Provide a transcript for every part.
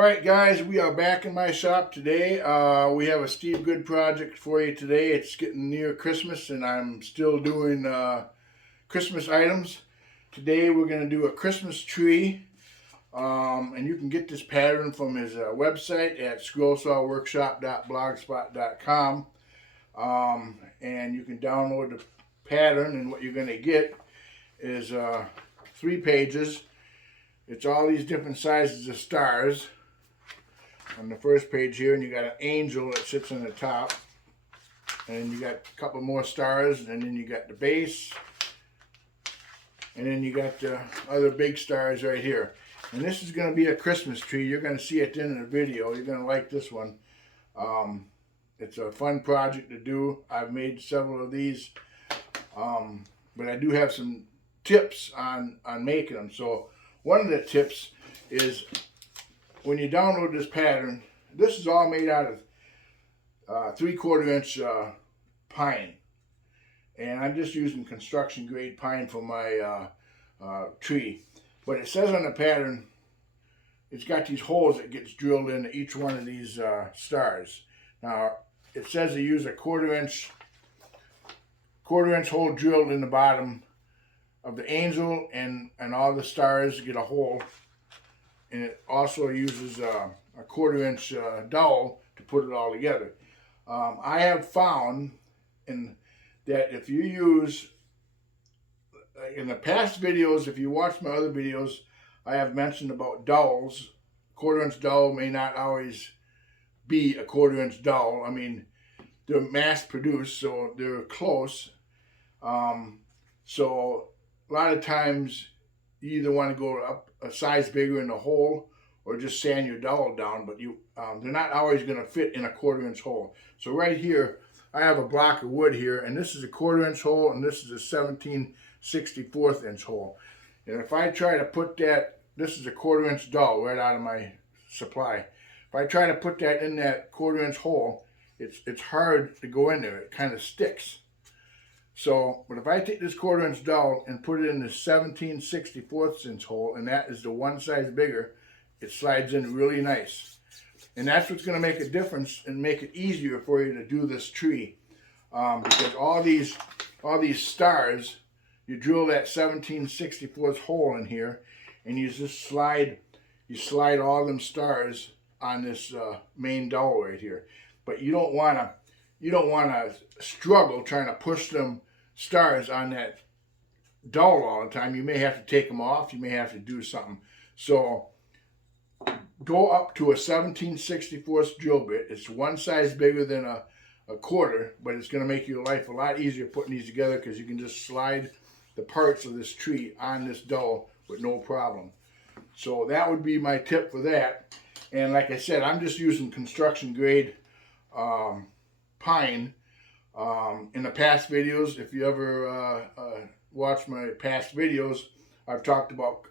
Alright guys, we are back in my shop today. We have a Steve Good project for you today. It's getting near Christmas and I'm still doing Christmas items. Today we're going to do a Christmas tree. And you can get this pattern from his website at scrollsawworkshop.blogspot.com. And you can download the pattern, and what you're going to get is 3 pages. It's all these different sizes of stars on the first page here, and you got an angel that sits on the top, and you got a couple more stars, and then you got the base, and then you got the other big stars right here. And this is going to be a Christmas tree. You're going to see at the end of the video. You're going to like this one. It's a fun project to do. I've made several of these, but I do have some tips on making them. So one of the tips is, when you download this pattern, this is all made out of 3/4 inch pine, and I'm just using construction grade pine for my tree. But it says on the pattern, it's got these holes that gets drilled into each one of these stars. Now it says they use a quarter inch hole drilled in the bottom of the angel, and all the stars get a hole. And it also uses a 1/4 inch dowel to put it all together. I have found that if you use, in the past videos, if you watch my other videos, I have mentioned about dowels. 1/4 inch dowel may not always be a 1/4 inch dowel. I mean, they're mass produced, so they're close. So a lot of times you either want to go up a size bigger in the hole or just sand your dowel down, but they're not always going to fit in a 1/4 inch hole. So right here, I have a block of wood here, and this is a 1/4 inch hole, and this is a 17/64 inch hole. And if I try to put that, this is a 1/4 inch dowel right out of my supply. If I try to put that in that 1/4 inch hole, it's hard to go in there. It kind of sticks. So, but if I take this 1/4 inch dowel and put it in the 17/64 inch hole, and that is the one size bigger, it slides in really nice. And that's what's going to make a difference and make it easier for you to do this tree. Because all these stars, you drill that 17/64 hole in here, and you just slide all them stars on this main dowel right here. But you don't want to struggle trying to push them stars on that dowel all the time. You may have to take them off. You may have to do something. So go up to a 17/64 drill bit. It's one size bigger than a 1/4, but it's going to make your life a lot easier putting these together, because you can just slide the parts of this tree on this dowel with no problem. So that would be my tip for that. And like I said, I'm just using construction grade pine. In the past videos, if you ever watch my past videos, I've talked about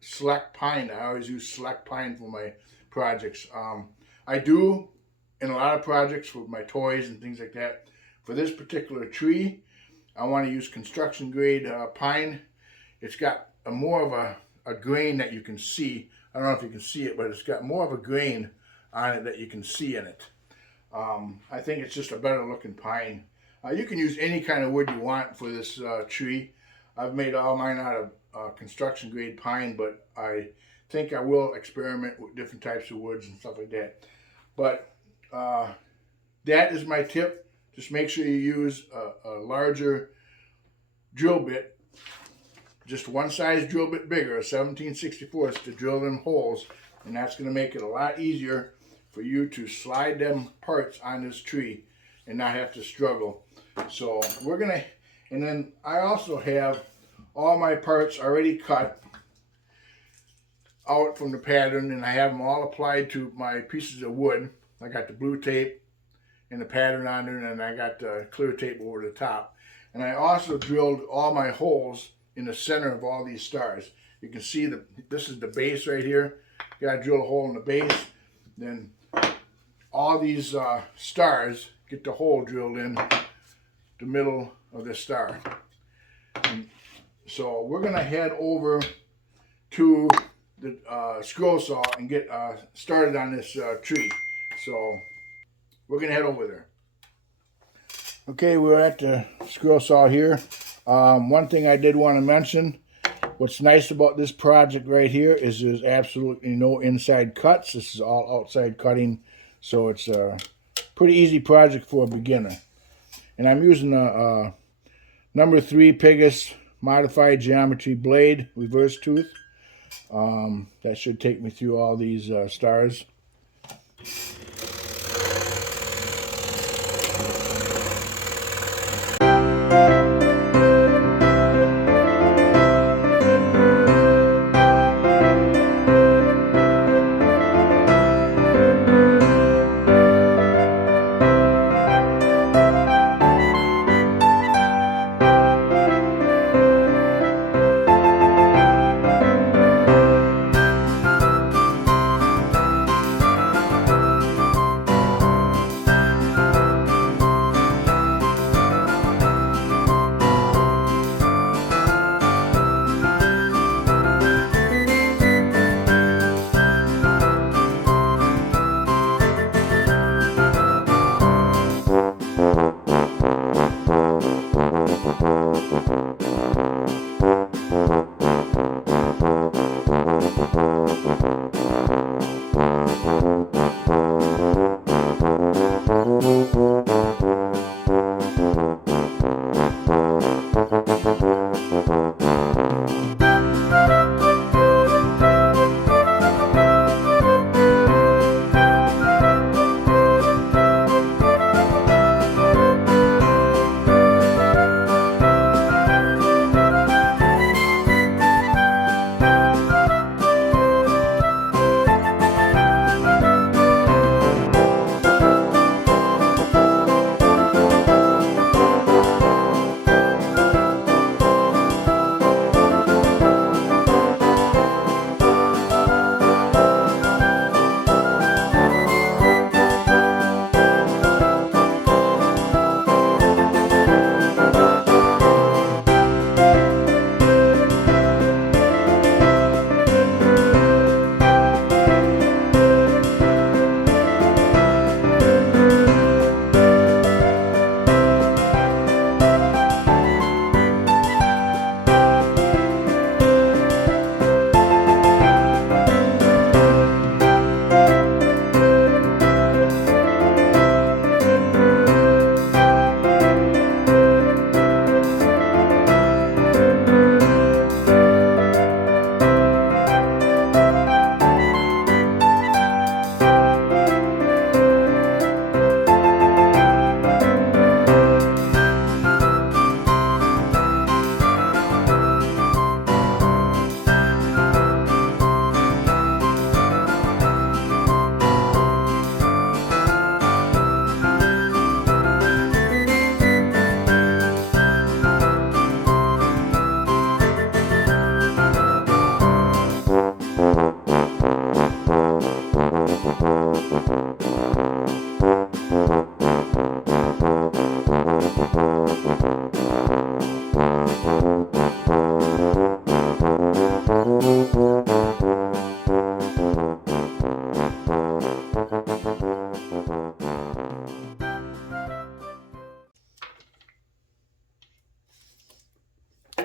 select pine. I always use select pine for my projects. I do in a lot of projects for my toys and things like that. For this particular tree, I want to use construction grade pine. It's got more of a grain that you can see. I don't know if you can see it, but it's got more of a grain on it that you can see in it. I think it's just a better looking pine. You can use any kind of wood you want for this tree. I've made all mine out of construction grade pine, but I think I will experiment with different types of woods and stuff like that. But that is my tip. Just make sure you use a larger drill bit, just one size drill bit bigger, a 17/64, to drill them holes, and that's going to make it a lot easier for you to slide them parts on this tree and not have to struggle. So we're gonna, and then I also have all my parts already cut out from the pattern, and I have them all applied to my pieces of wood. I got the blue tape and the pattern on there, and I got the clear tape over the top. And I also drilled all my holes in the center of all these stars. You can see this is the base right here. You gotta drill a hole in the base. Then all these stars get the hole drilled in the middle of the star. And so we're going to head over to the scroll saw and get started on this tree. So we're gonna head over there. Okay, we're at the scroll saw here. One thing I did want to mention, what's nice about this project right here is there's absolutely no inside cuts. This is all outside cutting, so it's a pretty easy project for a beginner. And I'm using a number 3 Pegasus modified geometry blade, reverse tooth. That should take me through all these stars.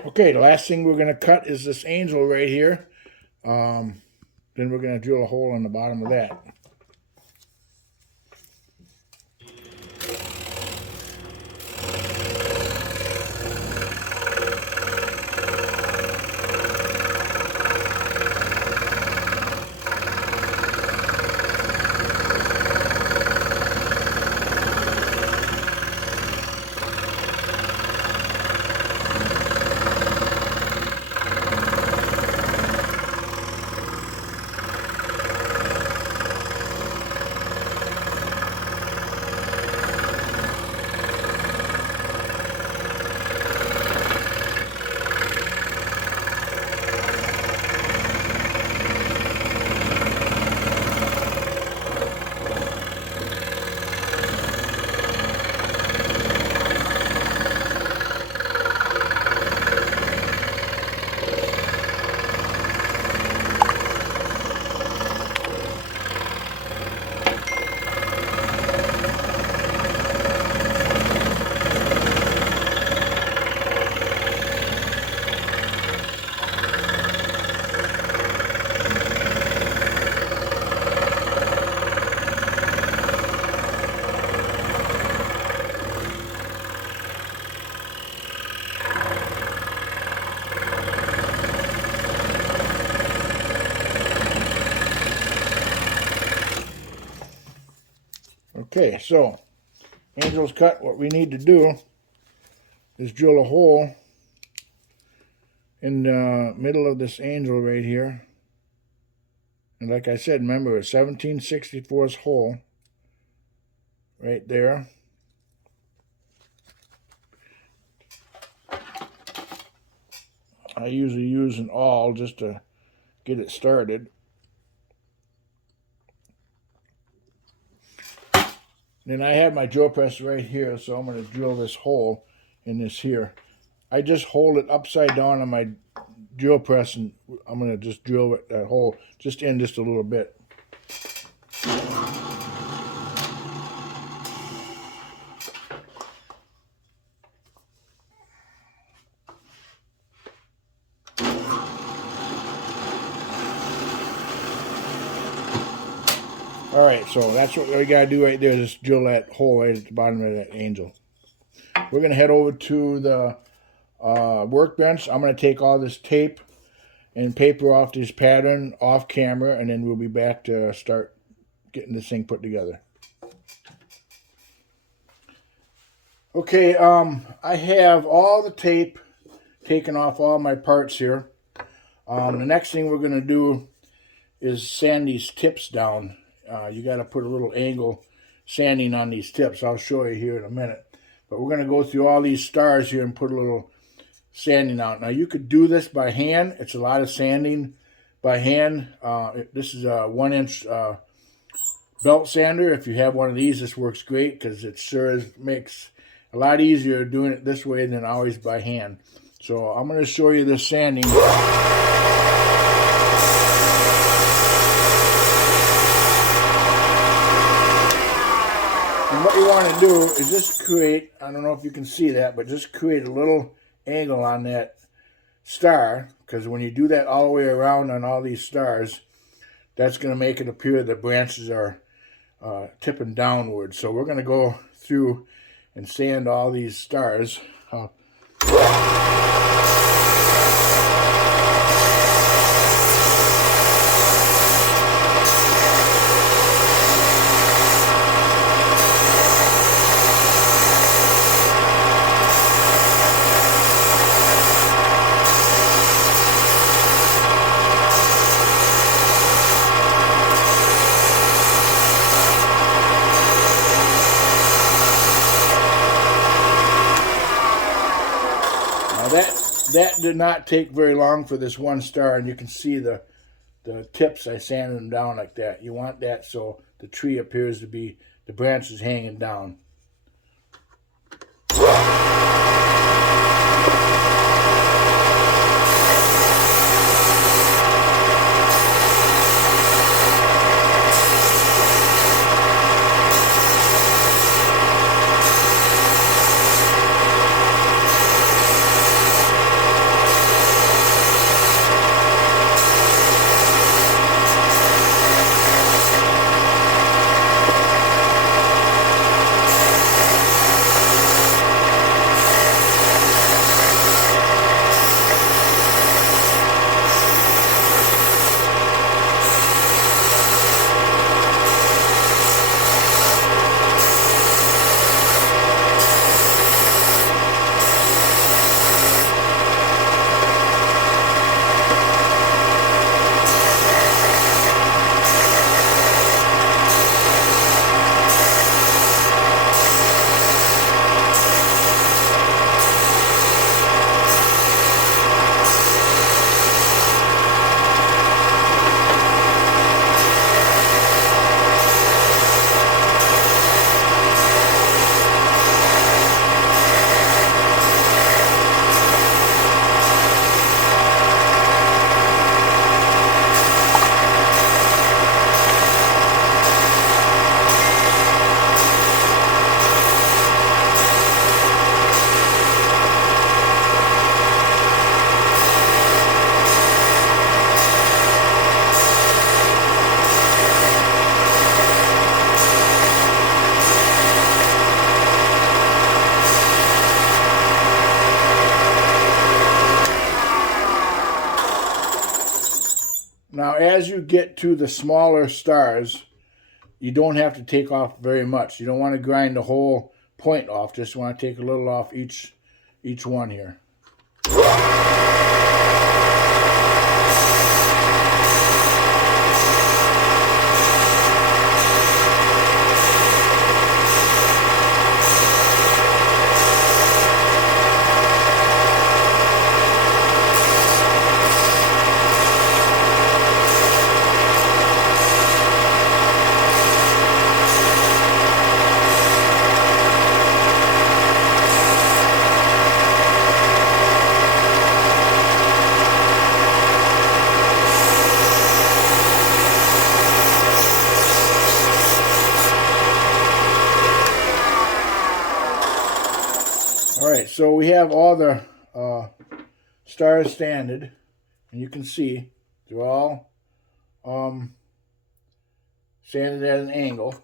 Okay, the last thing we're going to cut is this angel right here. Then we're going to drill a hole in the bottom of that. Okay, so angel's cut. What we need to do is drill a hole in the middle of this angel right here. And like I said, remember a 17/64 hole right there. I usually use an awl just to get it started. Then I have my drill press right here, so I'm going to drill this hole in this here. I just hold it upside down on my drill press, and I'm going to just drill that hole just in just a little bit. Alright, so that's what we got to do right there, just drill that hole right at the bottom of that angel. We're going to head over to the workbench. I'm going to take all this tape and paper off this pattern off camera, and then we'll be back to start getting this thing put together. Okay, I have all the tape taken off all my parts here. The next thing we're going to do is sand these tips down. You got to put a little angle sanding on these tips. I'll show you here in a minute. But we're going to go through all these stars here and put a little sanding out. Now you could do this by hand. It's a lot of sanding by hand. This is a 1-inch belt sander. If you have one of these, this works great because it sure makes a lot easier doing it this way than always by hand. So I'm going to show you this sanding. And what you want to do is just create, I don't know if you can see that, but just create a little angle on that star, because when you do that all the way around on all these stars, that's going to make it appear the branches are tipping downward. So we're going to go through and sand all these stars. That did not take very long for this one star, and you can see the tips. I sanded them down like that. You want that so the tree appears to be, the branches hanging down. Now, as you get to the smaller stars, you don't have to take off very much. You don't want to grind the whole point off. Just want to take a little off each one here. All right, so we have all the stars sanded, and you can see they're all sanded at an angle.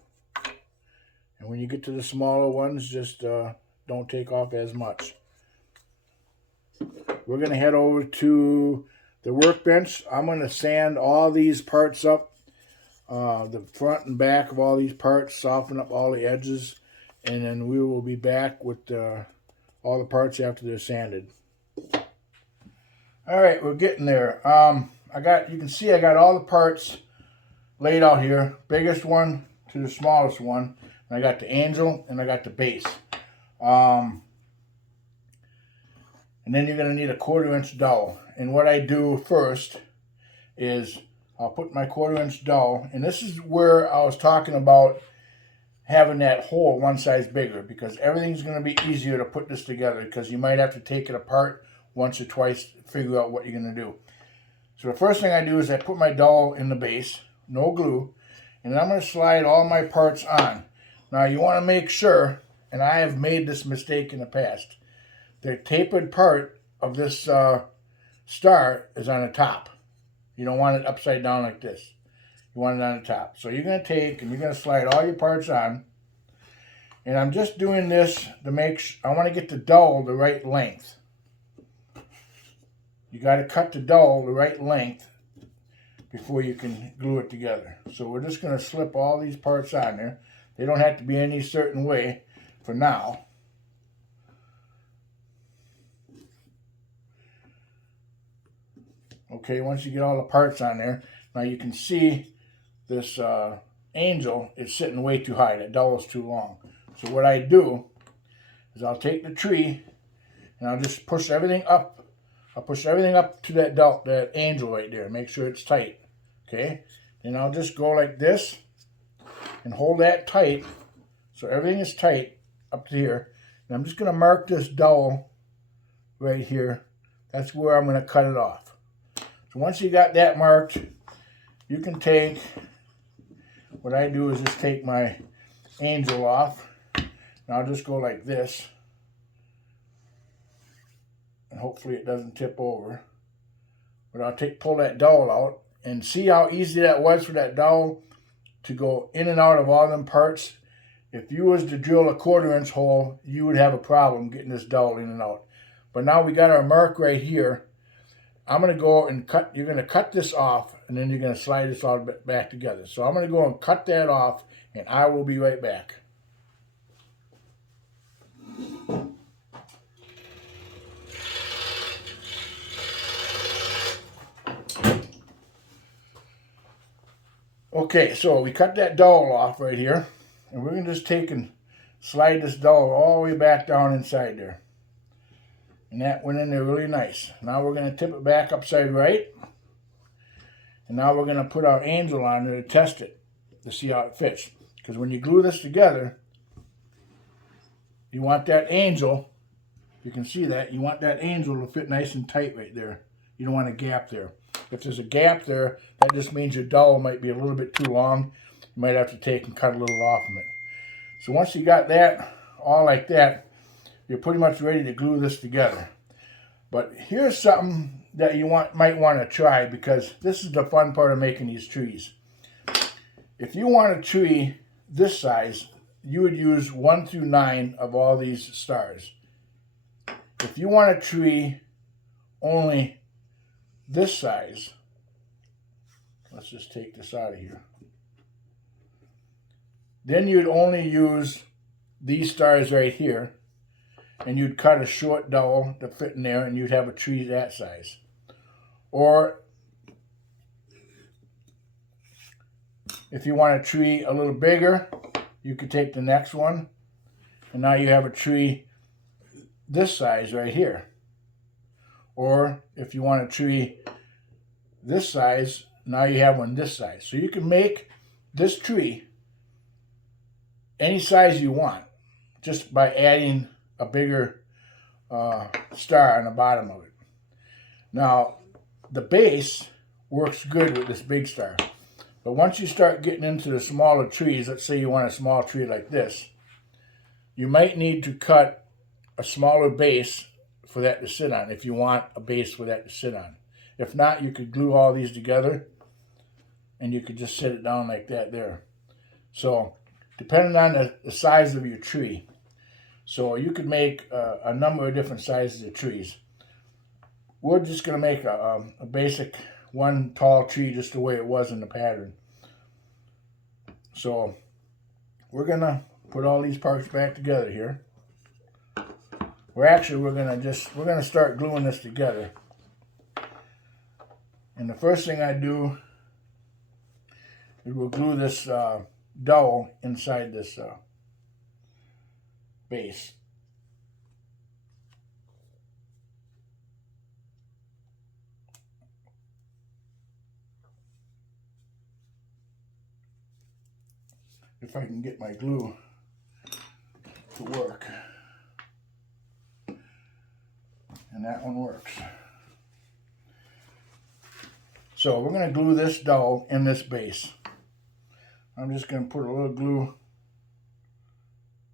And when you get to the smaller ones, just don't take off as much. We're going to head over to the workbench. I'm going to sand all these parts up, the front and back of all these parts, soften up all the edges, and then we will be back with all the parts after they're sanded. All right, we're getting there. You can see I got all the parts laid out here, biggest one to the smallest one. And I got the angel and I got the base. And then you're going to need a 1/4-inch dowel. And what I do first is I'll put my 1/4-inch dowel, and this is where I was talking about having that hole one size bigger, because everything's going to be easier to put this together, because you might have to take it apart once or twice to figure out what you're going to do. So the first thing I do is I put my dowel in the base, no glue, and then I'm going to slide all my parts on. Now you want to make sure, and I have made this mistake in the past, the tapered part of this star is on the top. You don't want it upside down like this. You want it on the top. So you're going to take and you're going to slide all your parts on. And I'm just doing this to make sure, I want to get the dowel the right length. You got to cut the dowel the right length before you can glue it together. So we're just going to slip all these parts on there. They don't have to be any certain way for now. Okay, once you get all the parts on there, now you can see this angel is sitting way too high. That dowel is too long. So what I do is I'll take the tree and I'll just push everything up. I'll push everything up to that angel right there. Make sure it's tight. Okay? Then I'll just go like this and hold that tight so everything is tight up to here. And I'm just going to mark this dowel right here. That's where I'm going to cut it off. So once you got that marked, you can take, what I do is just take my angel off, and I'll just go like this, and hopefully it doesn't tip over. But I'll pull that dowel out, and see how easy that was for that dowel to go in and out of all them parts. If you was to drill a 1/4-inch hole, you would have a problem getting this dowel in and out. But now we got our mark right here. I'm going to go and cut, you're going to cut this off, and then you're going to slide this all back together. So I'm going to go and cut that off, and I will be right back. Okay, so we cut that dowel off right here, and we're going to just take and slide this dowel all the way back down inside there. And that went in there really nice. Now we're going to tip it back upside right. And now we're going to put our angel on there to test it, to see how it fits. Because when you glue this together, you want that angel, you can see that, you want that angel to fit nice and tight right there. You don't want a gap there. If there's a gap there, that just means your dowel might be a little bit too long. You might have to take and cut a little off of it. So once you got that all like that, you're pretty much ready to glue this together. But here's something that you might want to try, because this is the fun part of making these trees. If you want a tree this size, you would use 1 through 9 of all these stars. If you want a tree only this size, let's just take this out of here. Then you'd only use these stars right here, and you'd cut a short dowel to fit in there, and you'd have a tree that size. Or if you want a tree a little bigger, you could take the next one, and now you have a tree this size right here. Or if you want a tree this size, now you have one this size. So you can make this tree any size you want just by adding a bigger star on the bottom of it. Now, the base works good with this big star. But once you start getting into the smaller trees, let's say you want a small tree like this, you might need to cut a smaller base for that to sit on if you want a base for that to sit on. If not, you could glue all these together and you could just set it down like that there. So, depending on the size of your tree. So you could make a number of different sizes of trees. We're just going to make a basic one tall tree just the way it was in the pattern. So we're going to put all these parts back together here. We're going to start gluing this together. And the first thing I do is we'll glue this dowel inside this base. If I can get my glue to work. And that one works. So we're going to glue this dowel in this base. I'm just going to put a little glue.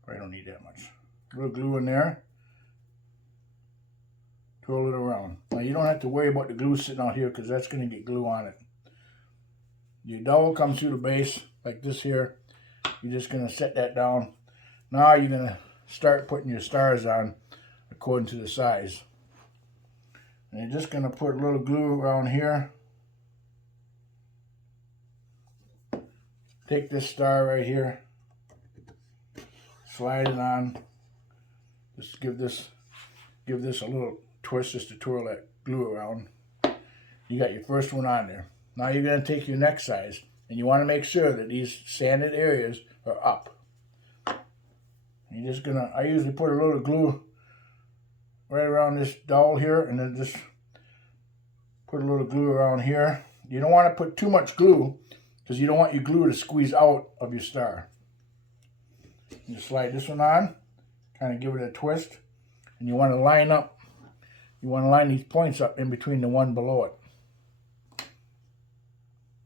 I don't need that much. A little glue in there. Twirl it around. Now you don't have to worry about the glue sitting out here because that's going to get glue on it. Your dowel comes through the base like this here. You're just going to set that down. Now you're going to start putting your stars on according to the size. And you're just going to put a little glue around here. Take this star right here. Slide it on. Just give this a little twist just to twirl that glue around. You got your first one on there. Now you're going to take your next size. And you want to make sure that these sanded areas are up. You're just going to, I usually put a little glue right around this dowel here, and then just put a little glue around here. You don't want to put too much glue because you don't want your glue to squeeze out of your star. You just slide this one on, kind of give it a twist, and you want to line up. You want to line these points up in between the one below it.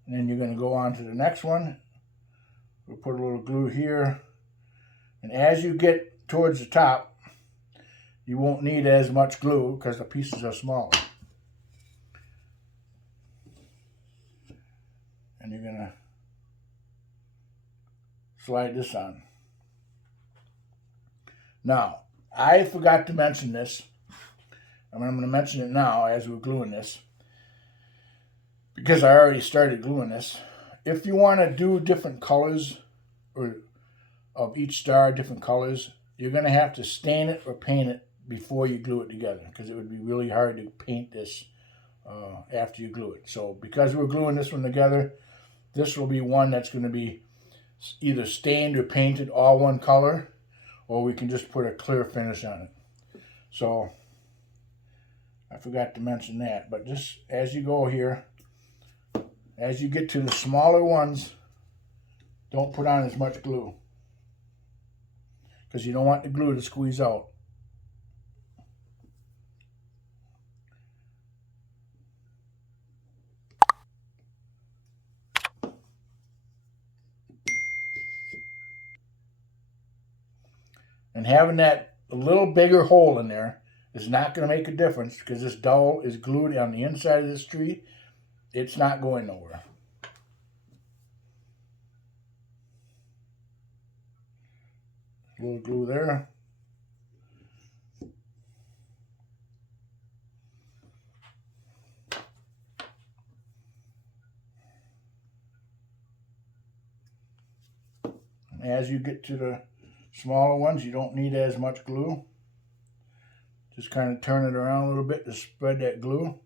And then you're going to go on to the next one. We'll put a little glue here. And as you get towards the top, you won't need as much glue because the pieces are smaller. And you're going to slide this on. Now, I forgot to mention this. I'm going to mention it now as we're gluing this, because I already started gluing this. If you want to do different colors or of each star, different colors, you're going to have to stain it or paint it before you glue it together, because it would be really hard to paint this after you glue it. So because we're gluing this one together, this will be one that's going to be either stained or painted all one color, or we can just put a clear finish on it. So I forgot to mention that, but just as you go here, as you get to the smaller ones, don't put on as much glue because you don't want the glue to squeeze out. And having that a little bigger hole in there is not going to make a difference because this dowel is glued on the inside of this tree. It's not going nowhere. A little glue there. And as you get to the smaller ones, you don't need as much glue. Just kind of turn it around a little bit to spread that glue.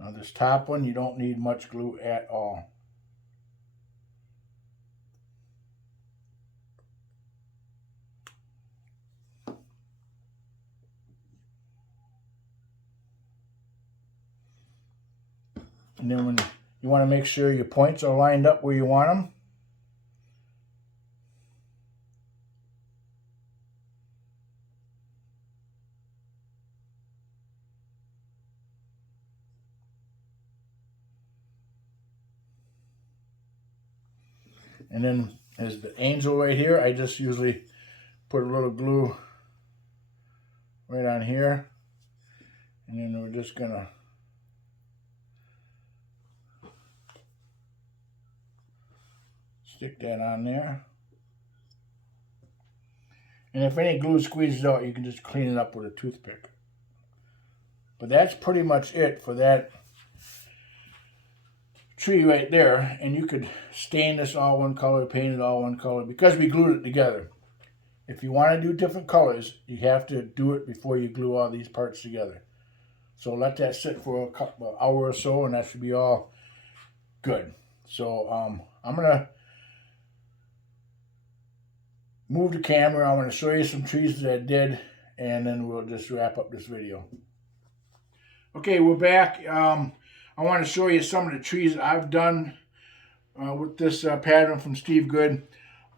Now this top one, you don't need much glue at all. And then when you want to make sure your points are lined up where you want them. And then as the angel right here, I just usually put a little glue right on here. And then we're just gonna stick that on there. And if any glue squeezes out, you can just clean it up with a toothpick. But that's pretty much it for that tree right there. And you could stain this all one color, paint it all one color, because we glued it together. If you want to do different colors, you have to do it before you glue all these parts together. So let that sit for an hour or so, and that should be all good. So I'm going to move the camera. I'm going to show you some trees that I did, and then we'll just wrap up this video. Okay, we're back. I want to show you some of the trees I've done with this pattern from Steve Good.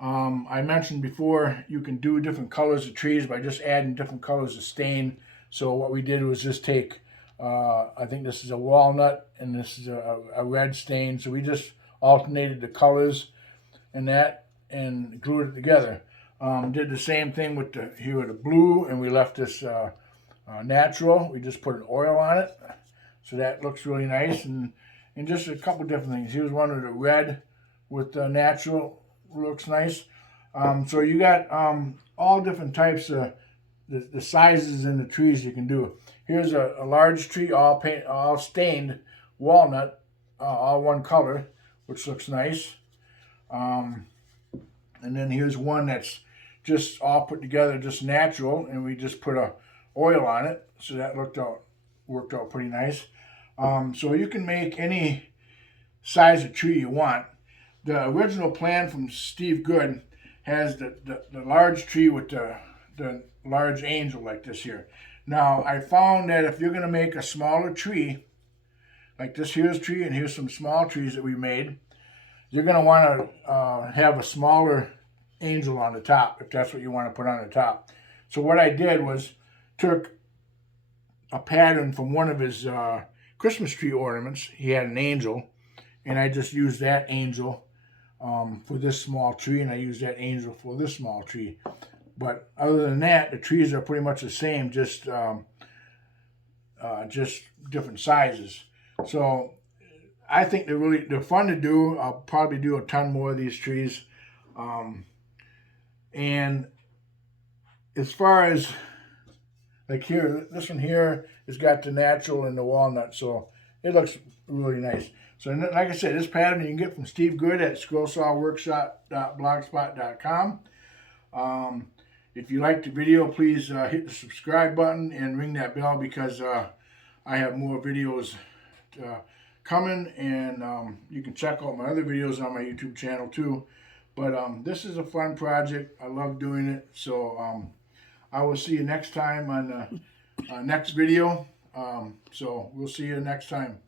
I mentioned before you can do different colors of trees by just adding different colors of stain. So what we did was just take, I think this is a walnut and this is a red stain. So we just alternated the colors and that and glued it together. Did the same thing with the blue, and we left this natural. We just put an oil on it. So that looks really nice, and just a couple different things. Here's one with the red with the natural, looks nice. So you got all different types of the sizes in the trees you can do. Here's a large tree, all stained walnut, all one color, which looks nice. And then here's one that's just all put together, just natural, and we just put a oil on it, so that worked out pretty nice. So you can make any size of tree you want. The original plan from Steve Good has the large tree with the large angel like this here. Now I found that if you're going to make a smaller tree, like this here's tree, and here's some small trees that we made, you're going to want to have a smaller angel on the top, if that's what you want to put on the top. So what I did was took a pattern from one of his Christmas tree ornaments. He had an angel, and I just used that angel for this small tree, and I used that angel for this small tree. But other than that, the trees are pretty much the same, just different sizes. So I think they're fun to do. I'll probably do a ton more of these trees. And as far as like here, this one here has got the natural and the walnut, so it looks really nice. So like I said, this pattern you can get from Steve Good at scrollsawworkshop.blogspot.com. If you liked the video, please hit the subscribe button and ring that bell, because I have more videos coming, and you can check out my other videos on my YouTube channel too. But this is a fun project. I love doing it. So I will see you next time on the next video. So we'll see you next time.